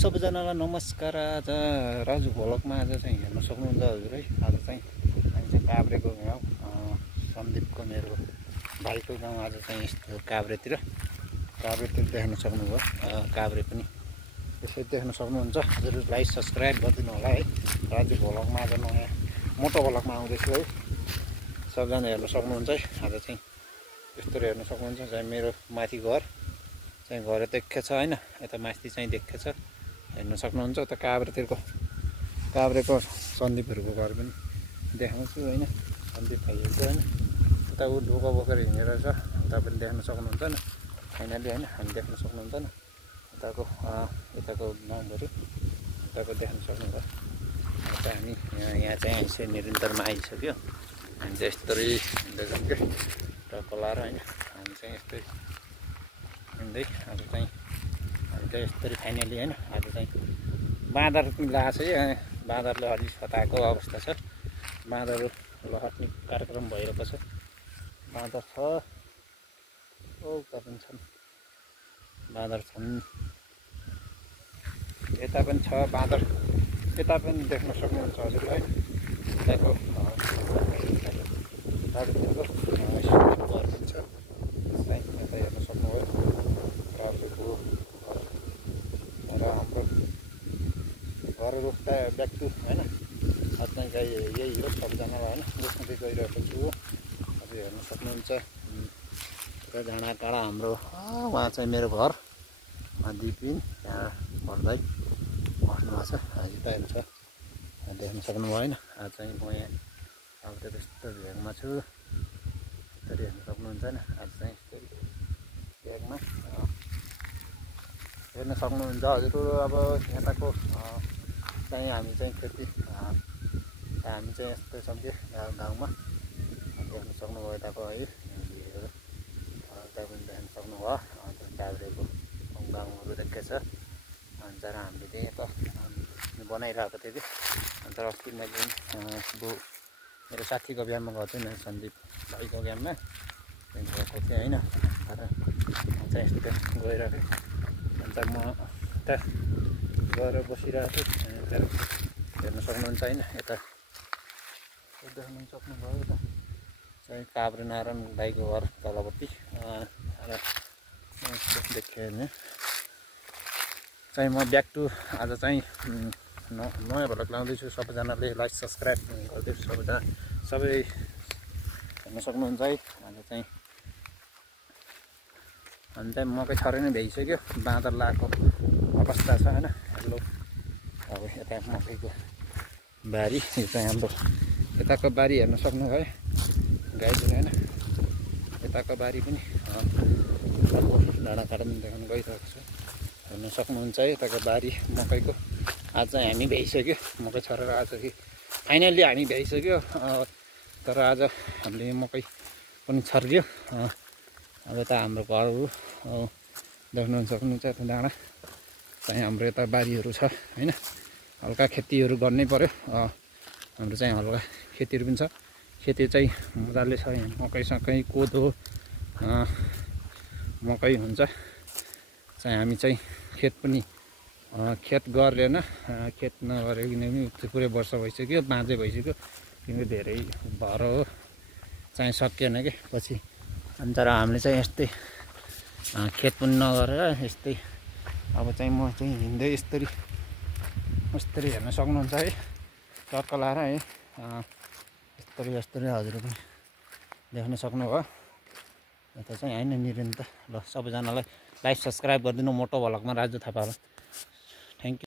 सबैजनालाई नमस्कार। आज राजु भ्लगमा आज चाहिँ हेर्न सक्नुहुन्छ हजुर है। आज चाहिँ हामी चाहिँ काभ्रेको गाउँ सन्दीपको मेरो भाइको गाउँ आज चाहिँ यस्तो काभ्रेतिर देख्न सक्नुभयो। काभ्रे पनि यसरी देख्न सक्नुहुन्छ। हजुर लाइक सब्सक्राइब गरिदिनु होला है। राजु भ्लगमा आज नयाँ मोटो भ्लगमा आउँदैछु है। सबैजना हेर्न सक्नुहुन्छ है। आज चाहिँ यस्तो हेर्न सक्नुहुन्छ चाहिँ मेरो माथि घर चाहिँ घर देखेको छ हैन। यता माथि चाहिँ देखेको छ हेर्न सक्नुहुन्छ। उता काभ्रेको सन्दीपहरूको घर पनि देखाउँछु हैन। सन्दीप भाइहरूको हैन। उता ऊ ढोका बोकेर हिँडेर छ उता पनि देख्न सक्नुहुन्छ न। फाइनली हैन हामी देख्न सक्नुहुन्छ न। यताको गाउँहरू उताको देख्न सक्नुभयो। उता हामी यहाँ चाहिँ आइसक्यो निरन्तरमा आइसक्यो। हामी चाहिँ यस्तै हिँड्दैछौँ के टक्क लाएर हैन। हामी चाहिँ यस्तै हिँड्दै आज चाहिँ हामी चाहिँ यस्तरी फाइनली हैन। आज चाहिँ बाँदर पनि लगाएको छ। बाँदरले अलि सताएको अवस्था छ। बाँदर लहट्ने कार्यक्रम भइरहेको छ। बाँदर छ उता पनि छन् बाँदर छन्। यता पनि छ बाँदर। यता पनि देख्न सक्नुहुन्छ हजुरले है। यताको घर पनि छ यता हेर्न सक्नुभयो। काभ्रेको र हाम्रो घरहरू उता ब्याक टु होइन। आज चाहिँ यही हो सबजनालाई होइन। देख्दै गइरहेको छु। अब हेर्न सक्नुहुन्छ पुरा डाँडा काँडा हाम्रो उहाँ चाहिँ मेरो घर दिपिन त्यहाँ पढ्दै बस्नुभएको छ। यता छ देख्न सक्नुभयो होइन। आज चाहिँ म यहाँ अब त त्यस्तो भेगमा छु यसरी हेर्न सक्नुहुन्छ होइन। आज चाहिँ यस्तै भेगमा हेर्न सक्नुहुन्छ हजुर। अब यताको चाहिँ हामी चाहिँ खेती हामी चाहिँ यस्तै छौँ कि गाउँमा देख्न सक्नुभयो। यताको है यता पनि देख्न सक्नुभयो। काभ्रेको गाउँहरू देखेको छ। अन्त हामीले चाहिँ यता बनाइरहेको थियो कि अन्त अस्ति मैले मेरो साथीको बिहामा गएको थिएँ सन्दीप भाइको बिहामा गएको थिएँ होइन। तर चाहिँ यस्तो गइरहेको अन्त म यता गएर बसिरहेको थिएँ। हेर्न सक्नुहुन्छ होइन। यता देख्न सक्नुभयो। यता चाहिँ काभ्रे नारायण दाइको घर तलपट्टि देखेँ भने चाहिँ म ब्याक टु आज चाहिँ नयाँ भ्लग लाउँदैछु। सबैजनाले लाइक सब्सक्राइब गरिदिनु। सबै हेर्न सक्नुहुन्छ है। आज चाहिँ हामी चाहिँ मकै छरे नै भइसक्यो। बाँदर लगाएको अवस्था छ होइन। हेलो अब यता मकैको बारी यो चाहिँ हाम्रो यताको बारी हेर्न सक्नुभयो गाईहरू होइन। यताको बारी पनि डाँडाकाँडा पनि देखाउनु गइरहेको छ हेर्न सक्नुहुन्छ है। यताको बारी मकैको आज चाहिँ हामी भ्याइसक्यो। मकै छरेर आज फाइनल्ली हामी भ्याइसक्यो। तर आज हामीले मकै पनि छर्क्यो। अब यता हाम्रो घरहरू देख्नु सक्नुहुन्छ। यता डाँडा चाहिँ हाम्रो यता बारीहरू छ होइन। हल्का खेतीहरू गर्नै पर्यो। हाम्रो चाहिँ हल्का खेतीहरू पनि छ। खेती चाहिँ मजाले छ यहाँ। मकै सकै कोदो मकै हुन्छ चाहिँ हामी चाहिँ खेत पनि खेत गरेन। खेत नगरेको पनि पुरै वर्ष भइसक्यो। बाँझै भइसक्यो किनकि धेरै भएर हो चाहिँ सकिएन कि पछि। अन्त र हामीले चाहिँ यस्तै खेत पनि नगरेर यस्तै अब चाहिँ म चाहिँ हिँड्दै यस्तरी हेर्न सक्नुहुन्छ है। टक्क लाएर है यस्तरी हजुर पनि देख्न सक्नुभयो। यता चाहिँ होइन निरन्तर ल सबैजनालाई लाइक सब्सक्राइब गरिदिनु। मोटो भ्लगमा राजु थापालाई थ्याङ्क यू।